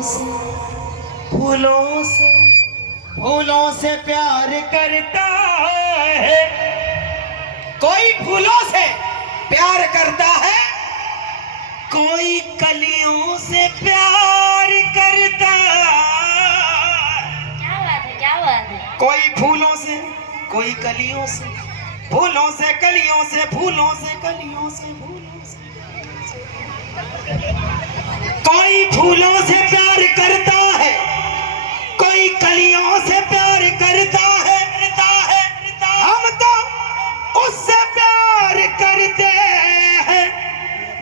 फूलों से फूलों से प्यार करता है। कोई फूलों से प्यार करता है, कोई कलियों से प्यार करता है। क्या बात है, क्या बात है। कोई फूलों से, कोई कलियों से, फूलों से कलियों से, फूलों से कलियों से, फूलों से कोई फूलों से प्यार करता है, कोई कलियों से प्यार करता है। हम तो उससे प्यार करते हैं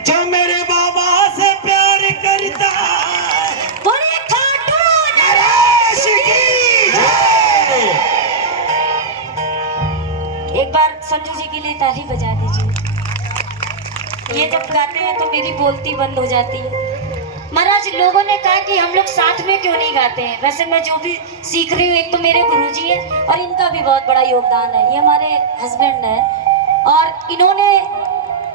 जो मेरे बाबा से प्यार करता है। बोले खाटू नरेश की जय। एक बार संजू जी के लिए ताली बजा दीजिए। ये जब गाते हैं तो मेरी बोलती बंद हो जाती है। महाराज, लोगों ने कहा कि हम लोग साथ में क्यों नहीं गाते हैं। वैसे मैं जो भी सीख रही हूँ, एक तो मेरे गुरुजी हैं और इनका भी बहुत बड़ा योगदान है। ये हमारे हस्बैंड हैं और इन्होंने,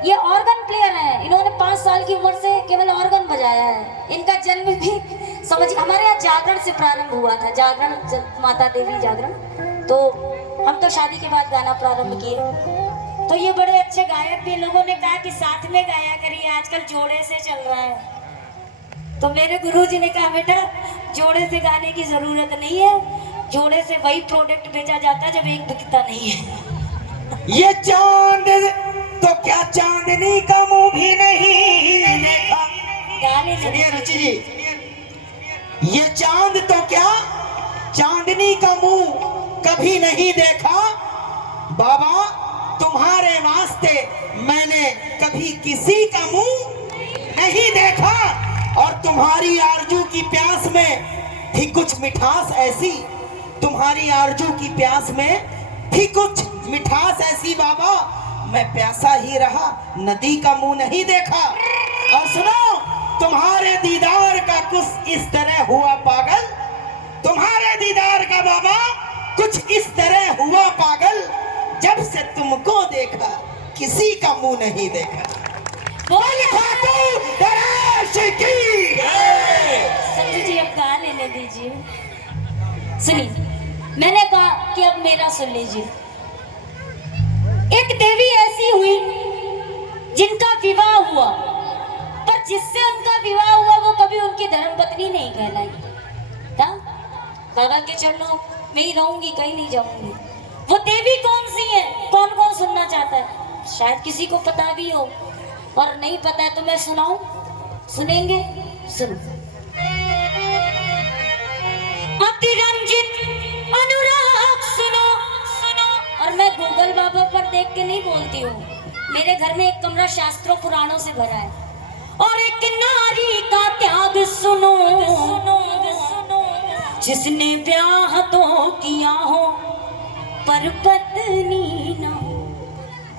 ये ऑर्गन प्लेयर हैं। इन्होंने 5 साल की उम्र से केवल ऑर्गन बजाया है। इनका जन्म भी समझ, हमारे यहाँ जागरण से प्रारंभ हुआ था, जागरण, माता देवी जागरण। तो हम तो शादी के बाद गाना प्रारंभ किए। तो ये बड़े अच्छे गायक भी। लोगों ने कहा कि साथ में गाया करिए, आजकल जोड़े से चल रहा है। तो मेरे गुरुजी ने कहा, बेटा जोड़े से गाने की जरूरत नहीं है, जोड़े से वही प्रोडक्ट बेचा जाता है जब एक बिकता नहीं है। ये चांद तो क्या चांदनी का मुंह भी नहीं देखा। गाने सुनिए रुचि जी, ये चांद तो क्या चांदनी का मुंह कभी नहीं देखा। बाबा, तुम्हारे वास्ते मैंने कभी किसी का मुंह नहीं देखा। और तुम्हारी आरजू की प्यास में थी कुछ मिठास ऐसी, तुम्हारी आरजू की प्यास में थी कुछ मिठास ऐसी। बाबा, मैं प्यासा ही रहा, नदी का मुंह नहीं देखा। और सुनो, तुम्हारे दीदार का कुछ इस तरह हुआ पागल, तुम्हारे दीदार का बाबा कुछ इस तरह हुआ पागल, जब से तुमको देखा किसी का मुंह नहीं देखा। संजू जी, अब गा लेने दीजिए। सुनिए, मैंने कहा कि अब मेरा सुन लीजिए। एक देवी ऐसी हुई जिनका विवाह हुआ, पर जिससे उनका विवाह हुआ वो कभी उनकी धर्मपत्नी नहीं कहलाई। क्या? बाबा के चरणों में ही रहूंगी, कहीं नहीं जाऊंगी। वो देवी कौन सी है? कौन कौन सुनना चाहता है? शायद किसी को पता भी हो, और नहीं पता है तो मैं सुनाऊं? सुनेंगे? सुनो। अतिरंजित अनुराग सुनो सुनो। और मैं गूगल बाबा पर देख के नहीं बोलती हूँ। मेरे घर में एक कमरा शास्त्रों पुराणों से भरा है। और एक नारी का त्याग सुनो, जिसने ब्याह तो किया हो पर पत्नी ना हो।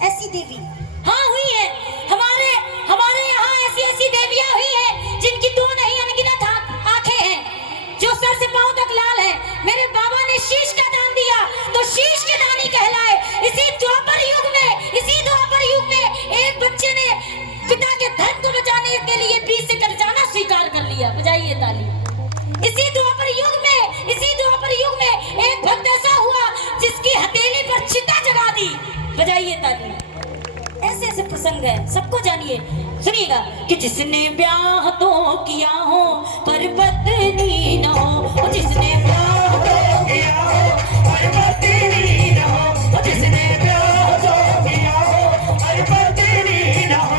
ऐसी देवी हाँ हुई है। हमारे यहाँ ऐसी देवियां हुई है जिनकी 2 नहीं अनगिनत आंखें हैं, जो सर से पांव तक लाल है। मेरे बाबा ने शीश का दान दिया तो शीश के दानी कहलाए। इसी द्वापर युग में एक बच्चे ने पिता के धर्म को बचाने के लिए 20 से कर जाना स्वीकार कर लिया। बजाइए ताली। इसी द्वापर युग में एक भक्त ऐसा हुआ जिसकी हथेली पर चिता जगा दी। बजाइए ताली। ऐसे ऐसे प्रसंग है, सबको जानिए। सुनिएगा कि जिसने ब्याह तो किया हो पर पत्नी न हो, जिसने ब्याह तो किया हो पर पत्नी न हो, जिसने ब्याह तो किया हो पर पत्नी न हो।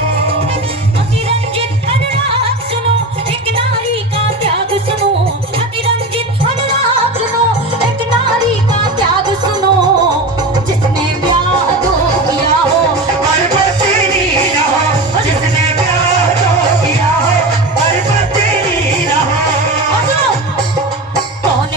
अतिरंजित अनुराग सुनो, एक नारी का त्याग सुनो। अतिरंजित अनुराग सुनो, एक नारी का त्याग सुनो, जिसने ब्याह तो किया हो पर पत्नी न हो, जिसने ब्याह तो किया हो पर पत्नी न हो। कौन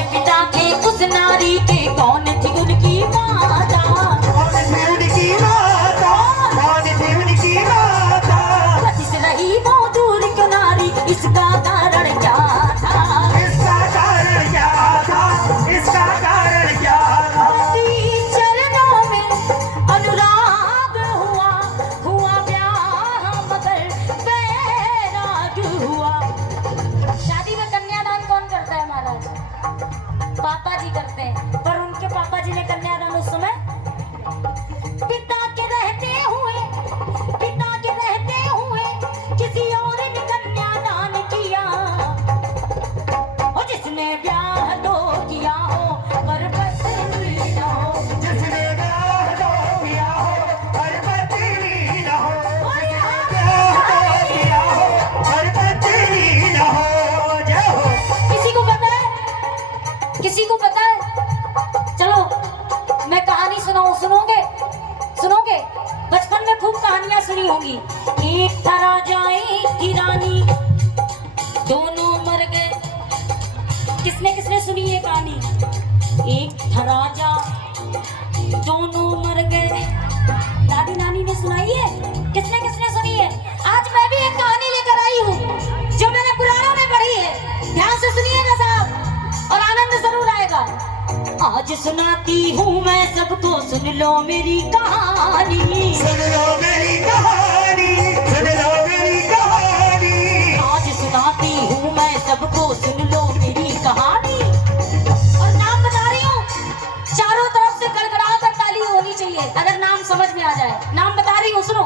किसने किसने सुनी ये कहानी? एक था राजा, दोनों मर गए। दादी नानी ने सुनाई है, किसने किसने सुनी है? आज मैं भी एक कहानी लेकर आई हूँ जो मैंने पुराणों में पढ़ी है। ध्यान से सुनिएगा साहब और आनंद जरूर आएगा। आज सुनाती हूँ मैं सबको, सुन लो मेरी कहानी, सुन लो मेरी कहानी, सुन लो मेरी कहानी। आज सुनाती हूँ मैं सबको, सुन लो मेरी कहानी। और नाम बता रही हूँ, चारों तरफ से गड़गड़ाकर ताली होनी चाहिए अगर नाम समझ में आ जाए। नाम बता रही हूँ, सुनो।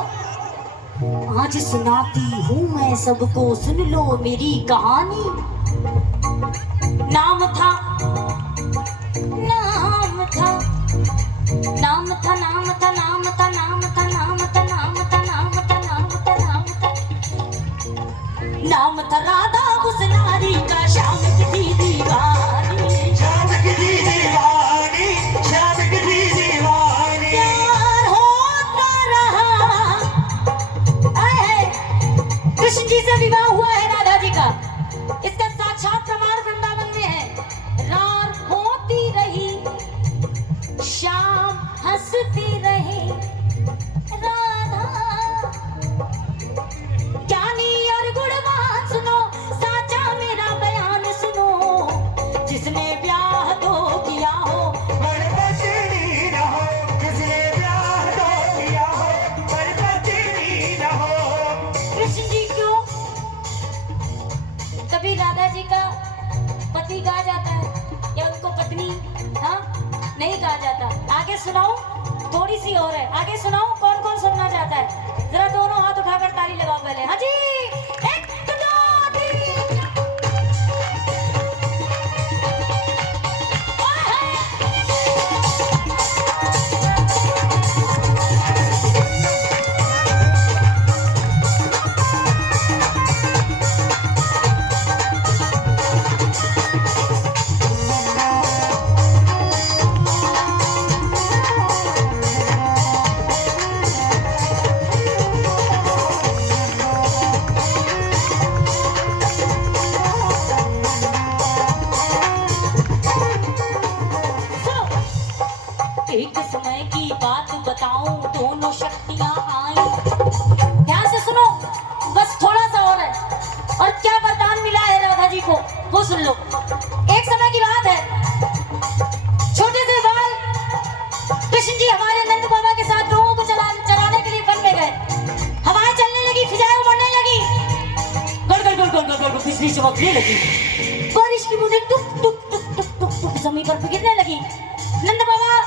आज सुनाती हूँ मैं सबको, सुन लो मेरी कहानी। नाम था, नाम था, नाम था, नाम था, नाम था, नाम था, नाम था, नाम था, नाम था, नाम था, नाम था, नाम था राधा उस नारी का, श्याम की थी दीवानी, श्याम की थी दीवानी, श्याम की थी दीवानी। प्यार होता रहा। आए कृष्ण जी से विवाह हुआ है राधा जी का, इसका साक्षात प्रमाण वृंदावन में है। रात होती रही, शाम हंसती रही, राधा ज्ञानी और गुणवान सुनो, साचा मेरा बयान सुनो। जिसने ब्याह तो किया हो, बरपतनी न हो, जिसने प्यार तो किया हो, बरपतनी न हो। कृष्ण जी क्यों कभी राधा जी का पति कहा जाता है या उनको पत्नी? हाँ, नहीं कहा जाता। आगे सुनाऊं, थोड़ी सी और है, आगे सुनाऊं। कौन कौन सुनना चाहता है? जरा दोनों हाथ उठाकर ताली लगाओ पहले। हाँ जी, 1 2 3। एक समय की बात बताऊं, दोनों शक्तियां आई। ध्यान से सुनो, बस थोड़ा सा और है। और क्या वरदान मिला है राधा जी को वो सुन लो। एक समय की बात है, छोटे से बाल कृष्ण जी हमारे नंद बाबा के साथ लोगों को चराने के लिए वन में गए। हवाएं चलने लगी, फिजाएं उमड़ने लगी, गड़ गड़ गड़ गड़ गड़ बिजली चमकने लगी, बारिश की बूंदें टुक टुक टुक टुक टुक टुक जमीन पर गिरने लगी। नंद बाबा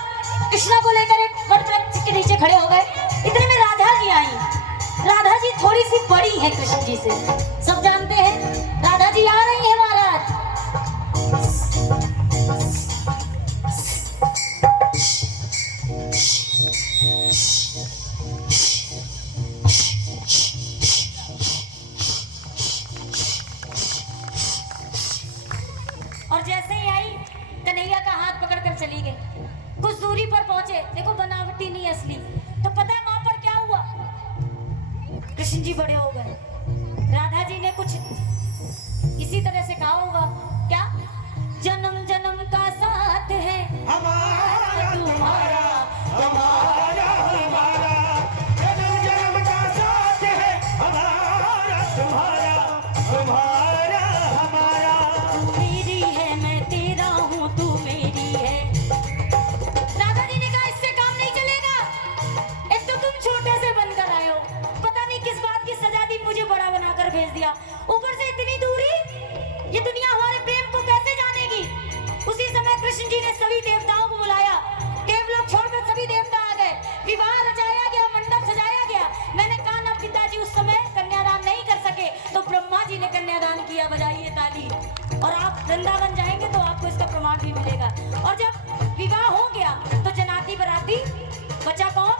कृष्णा को लेकर एक वट वृक्ष के नीचे खड़े हो गए। इतने में राधा जी आई। राधा जी थोड़ी सी बड़ी है कृष्ण जी से, सब जानते हैं। राधा जी आ रही है महाराज। और जैसे ही आई, कन्हैया का हाथ पकड़कर चली गई। कुछ दूरी पर पहुंचे, देखो बनावटी नहीं असली। तो पता है वहां पर क्या हुआ? कृष्ण जी बड़े हो गए। राधा जी ने कुछ इसी तरह से कहा होगा, क्या? जन्म जन्म का साथ है हमारा तुम्हारा, तुम्हारा हमारा, जन्म जन्म का साथ है हमारा तुम्हारा, तुम्हारा हमारा। तू मेरी है मैं तेरा हूँ, तू मेरी है। राधा जी ने कहा इससे काम नहीं चलेगा। एक तो तुम छोटे से बनकर आए हो, पता नहीं किस बात की सजा दी, मुझे बड़ा बनाकर भेज दिया। ऊपर से इतनी दूरी, ये दुनिया हमारे प्रेम को कैसे जानेगी? उसी समय कृष्ण जी ने सभी देवताओं को बुलाया। देवलोक छोड़कर सभी देवता आ गए। विवाह रचाया गया, मंडप सजाया गया। मैंने कहा ना पिताजी उस समय कन्यादान नहीं कर सके, तो ब्रह्मा जी ने कन्यादान किया। बजाइए ताली। और आप वृंदावन जाएंगे तो आपको इसका प्रमाण भी मिलेगा। और जब विवाह हो गया तो जनाती बराती बचा कौन?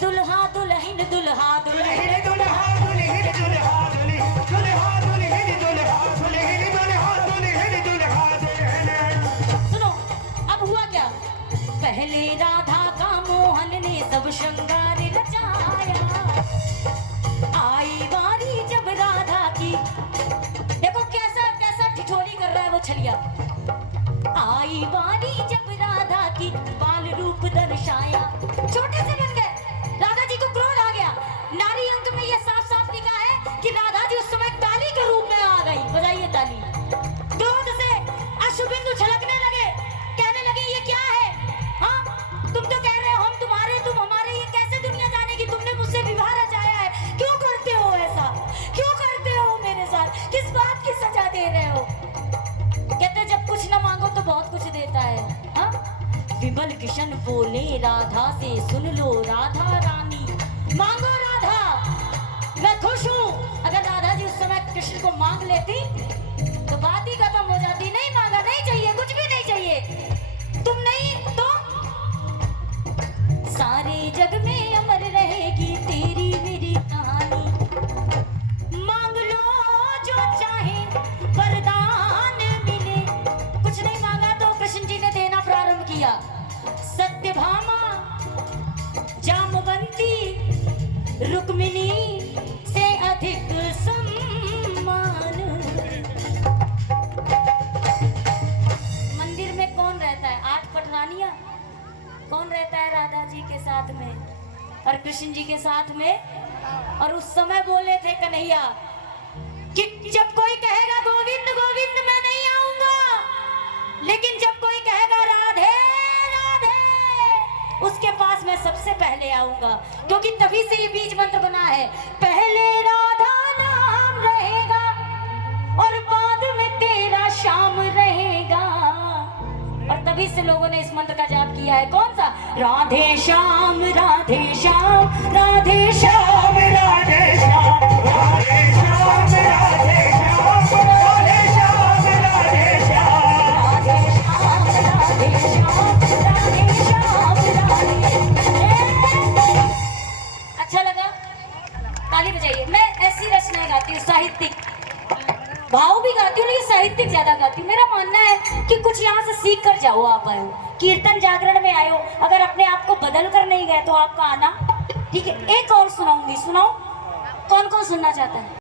दुल्हा दुल्हन, दुल्हा दुल्हन, दुल्हा दुल्हन, दुल्हा दुल्हन, दुल्हा दुल्हन, दुल्हा दुल्हन, दुल्हा दुल्हन, दुल्हा दुल्हन। सुनो, अब हुआ क्या? पहले राधा का मोहन ने सब श्रृंगार रचाया। आई बारी जब राधा की, देखो कैसा कैसा ठिठोली कर रहा छलिया। आई बारी जब राधा की बाल रूप दर्शाया, छोटे से बन गए, राधा जी को क्रोध आ गया। नारी अंक में यह साफ साफ लिखा है कि राधा जी उस समय काली के रूप में आ गई। बजाइए ताली। क्रोध से अश्रुबिंदु छलकने लगे, कहने लगे ये क्या है? हाँ, तुम तो कह रहे हो हम तुम्हारे तुम हमारे, ये कैसे दुनिया जानेगी? तुमने मुझसे विवाह रचाया है, क्यों करते हो ऐसा? क्यों करते हो मेरे साथ? किस बात की सजा दे रहे हो? कहते जब कुछ न मांगो तो बहुत कुछ देता है। हाँ, विमल किशन बोले राधा से, सुन लो राधा रानी, मांगो राधा, मैं खुश हूँ। अगर राधा जी उस समय कृष्ण को मांग लेती तो बात ही खत्म हो जाती। नहीं मांगा, नहीं चाहिए, कुछ भी नहीं चाहिए, तुम नहीं तो सारे जग में अमर रहेगी तेरी मेरी कहानी। मांग लो जो चाहे वरदान मिले। कुछ नहीं मांगा तो कृष्ण जी ने देना प्रारंभ किया। सत्यभामा, जामवंती, रुक्मिणी से अधिक सम्मान। मंदिर में कौन रहता है? 8 पटरानियां। कौन रहता है राधा जी के साथ में और कृष्ण जी के साथ में? और उस समय बोले थे कन्हैया कि जब कोई कहेगा गोविंद गोविंद मैं नहीं आऊंगा, लेकिन जब कोई कहेगा राधे राधे उसके पास मैं सबसे पहले आऊंगा। क्योंकि तभी से ये बीज मंत्र बना है, पहले राधा नाम रहेगा और बाद में तेरा श्याम रहेगा। और तभी से लोगों ने इस मंत्र का जाप किया है। कौन सा? राधे श्याम राधे श्याम राधे श्याम राधे श्याम राधे श्याम राधे श्याम राधे श्याम राधे श्याम राधे श्याम राधे श्याम राधे श्याम राधे। अच्छा लगा? ताली बजाइए। मैं ऐसी रचनाएं गाती हूँ, साहित्यिक भाव भी गाती हूँ, लेकिन साहित्यिक ज्यादा गाती हूँ। मेरा मानना है कि कुछ यहाँ से सीख कर जाओ। आप आए हो कीर्तन जागरण में आए हो, अगर अपने आप को बदल कर नहीं गए तो आपका आना ठीक है। एक और सुनाऊंगी, सुनाओ। कौन कौन सुनना चाहता है?